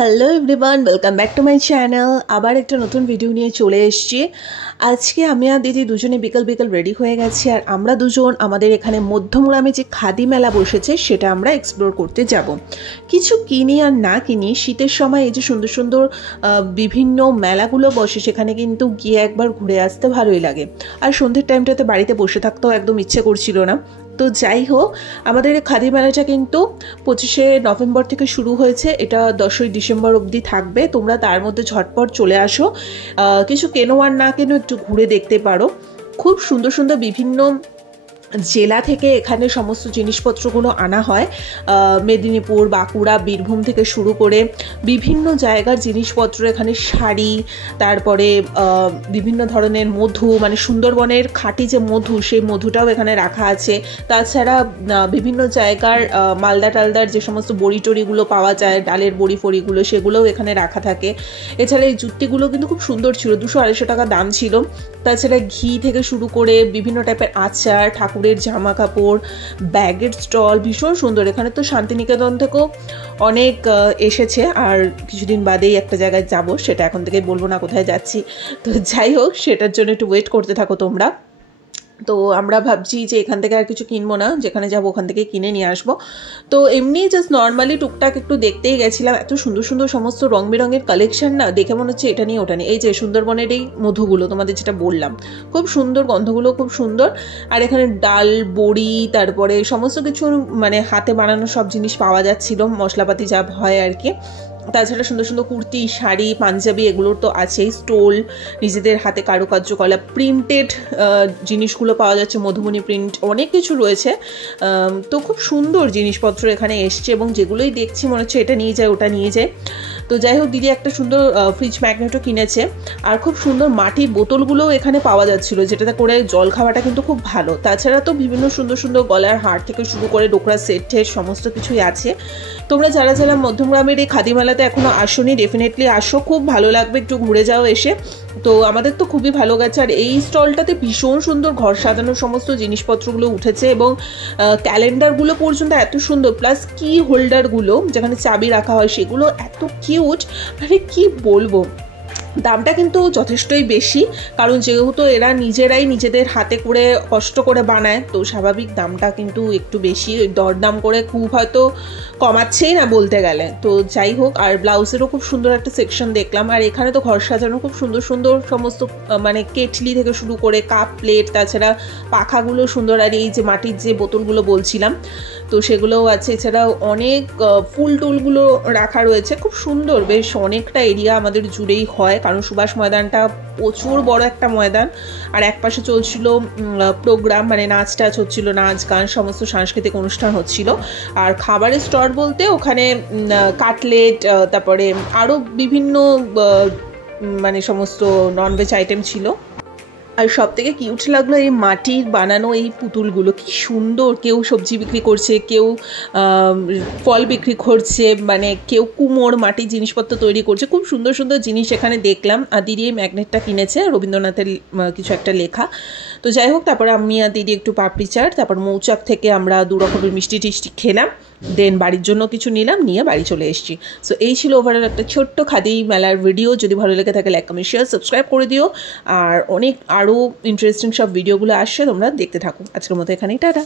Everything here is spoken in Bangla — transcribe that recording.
Hello everyone, welcome back to my channel. আবার একটা নতুন ভিডিও নিয়ে চলে এসেছি। আজকে আমি আর দিদি দুজনে বিকাল বিকাল রেডি হয়ে গেছি, আর আমরা দুজন আমাদের এখানে মধ্যমগ্রামে যে খাদি মেলা বসেছে সেটা আমরা এক্সপ্লোর করতে যাব। কিছু কিনি আর না কিনি, শীতের সময় এই যে সুন্দর সুন্দর বিভিন্ন মেলাগুলো বসে সেখানে কিন্তু গিয়ে একবার ঘুরে আসতে ভালোই লাগে। আর সন্ধ্যের টাইমটাতে বাড়িতে বসে থাকতেও একদম ইচ্ছে করছিল না। তো যাই হোক, আমাদের এই খাদি মেলাটা কিন্তু 25শে নভেম্বর থেকে শুরু হয়েছে, এটা 10ই ডিসেম্বর অবধি থাকবে। তোমরা তার মধ্যে ঝটপট চলে আসো, কিছু কেনো আর না কেনো একটু ঘুরে দেখতে পারো। খুব সুন্দর সুন্দর বিভিন্ন জেলা থেকে এখানে সমস্ত জিনিসপত্রগুলো আনা হয়। মেদিনীপুর, বাঁকুড়া, বীরভূম থেকে শুরু করে বিভিন্ন জায়গার জিনিসপত্র, এখানে শাড়ি, তারপরে বিভিন্ন ধরনের মধু, মানে সুন্দরবনের খাঁটি যে মধু সেই মধুটাও এখানে রাখা আছে। তাছাড়া বিভিন্ন জায়গার মালদা টালদার যে সমস্ত বড়ি টড়িগুলো পাওয়া যায়, ডালের বড়ি ফড়িগুলো, সেগুলোও এখানে রাখা থাকে। এছাড়া এই জুতিগুলো কিন্তু খুব সুন্দর ছিল, 200-250 টাকা দাম ছিল। তাছাড়া ঘি থেকে শুরু করে বিভিন্ন টাইপের আচার, ঠাকুরের জামা কাপড়, ব্যাগের স্টল ভীষণ সুন্দর। এখানে তো শান্তিনিকেতন থেকেও অনেক এসেছে, আর কিছুদিন বাদেই একটা জায়গায় যাব, সেটা এখন থেকে বলবো না কোথায় যাচ্ছি। তো যাই হোক, সেটার জন্য একটু ওয়েট করতে থাকো তোমরা। তো আমরা ভাবছি যে এখান থেকে আর কিছু কিনবো না, যেখানে যাবো ওখান থেকে কিনে নিয়ে আসবো। তো এমনি জাস্ট নর্মালি টুকটাক একটু দেখতেই গেছিলাম। এত সুন্দর সুন্দর সমস্ত রং বেরঙের কালেকশন না, দেখে মনে হচ্ছে এটা নিয়ে ওটা নিয়ে। এই যে সুন্দরবনের এই মধুগুলো তোমাদের যেটা বললাম, খুব সুন্দর, গন্ধগুলো খুব সুন্দর। আর এখানে ডাল, বড়ি, তারপরে সমস্ত কিছু মানে হাতে বানানো সব জিনিস পাওয়া যাচ্ছিল, মশলাপাতি যা হয় আর কি। তাছাড়া সুন্দর সুন্দর কুর্তি, শাড়ি, পাঞ্জাবি এগুলোর তো আছেই। স্টোল, নিজেদের হাতে কারুকার্য করা প্রিন্টেড জিনিসগুলো পাওয়া যাচ্ছে, মধুবনী প্রিন্ট, অনেক কিছু রয়েছে। তো খুব সুন্দর জিনিসপত্র এখানে এসছে, এবং যেগুলোই দেখছি মনে হচ্ছে এটা নিয়ে যায় ওটা নিয়ে যায়। তো যাই হোক, দিদি একটা সুন্দর ফ্রিজ ম্যাগনেটও কিনেছে, আর খুব সুন্দর মাটির বোতলগুলোও এখানে পাওয়া যাচ্ছিলো, যেটাতে করে জল খাওয়াটা কিন্তু খুব ভালো। তাছাড়া তো বিভিন্ন সুন্দর সুন্দর গলার হার থেকে শুরু করে ডোকরা সেটের সমস্ত কিছুই আছে। তোমরা যারা যারা মধ্যমগ্রামের এই খাদি মেলাতে এখনও আসোনি, ডেফিনেটলি আসো, খুব ভালো লাগবে, একটু ঘুরে যাও এসে। তো আমাদের তো খুবই ভালো গেছে। আর এই স্টলটাতে ভীষণ সুন্দর ঘর সাজানোর সমস্ত জিনিসপত্রগুলো উঠেছে, এবং ক্যালেন্ডারগুলো পর্যন্ত এত সুন্দর, প্লাস কি হোল্ডারগুলো যেখানে চাবি রাখা হয় সেগুলো এত কিউট, মানে কি বলবো। দামটা কিন্তু যথেষ্টই বেশি, কারণ যেহেতু এরা নিজেরাই নিজেদের হাতে করে কষ্ট করে বানায়, তো স্বাভাবিক দামটা কিন্তু একটু বেশি। ওই দরদাম করে খুব হয়তো কমাচ্ছেই না বলতে গেলে। তো যাই হোক, আর ব্লাউজেরও খুব সুন্দর একটা সেকশন দেখলাম। আর এখানে তো ঘর সাজানো খুব সুন্দর সুন্দর সমস্ত, মানে কেটলি থেকে শুরু করে কাপ প্লেট, তাছাড়া পাখাগুলো সুন্দর। আর এই যে মাটির যে বোতলগুলো বলছিলাম, তো সেগুলোও আছে। এছাড়াও অনেক ফুল টুলগুলো রাখা রয়েছে, খুব সুন্দর। বেশ অনেকটা এরিয়া আমাদের জুড়েই হয়, কারণ সুভাষ ময়দানটা প্রচুর বড় একটা ময়দান। আর একপাশে চলছিল প্রোগ্রাম, মানে নাচ টাচ হচ্ছিল, নাচ গান সমস্ত সাংস্কৃতিক অনুষ্ঠান হচ্ছিল। আর খাবারের স্টল বলতে ওখানে কাটলেট, তারপরে আরও বিভিন্ন মানে সমস্ত ননভেজ আইটেম ছিল। আর সব থেকে কিউট লাগলো এই মাটির বানানো এই পুতুলগুলো, কি সুন্দর। কেউ সবজি বিক্রি করছে, কেউ ফল বিক্রি করছে, মানে কেউ কুমোর মাটির জিনিসপত্র তৈরি করছে। খুব সুন্দর সুন্দর জিনিস এখানে দেখলাম। আর দিদি এই ম্যাগনেটটা কিনেছে, রবীন্দ্রনাথের কিছু একটা লেখা। তো যাই হোক, তারপর আমি আর দিদি একটু পাপড়ি চাট, তারপর মৌচাক থেকে আমরা 2 রকমের মিষ্টি টিষ্টি খেলাম, দেন বাড়ির জন্য কিছু নিলাম, নিয়ে বাড়ি চলে এসেছি। সো এই ছিল ওভারঅল একটা ছোট্ট খাদি মেলার ভিডিও। যদি ভালো লেগে থাকে লাইক, কমেন্ট, শেয়ার, সাবস্ক্রাইব করে দিও। আর অনেক আরও ইন্টারেস্টিং সব ভিডিওগুলো আসছে, তোমরা দেখতে থাকো। আজকের মতো এখানেই টাটা।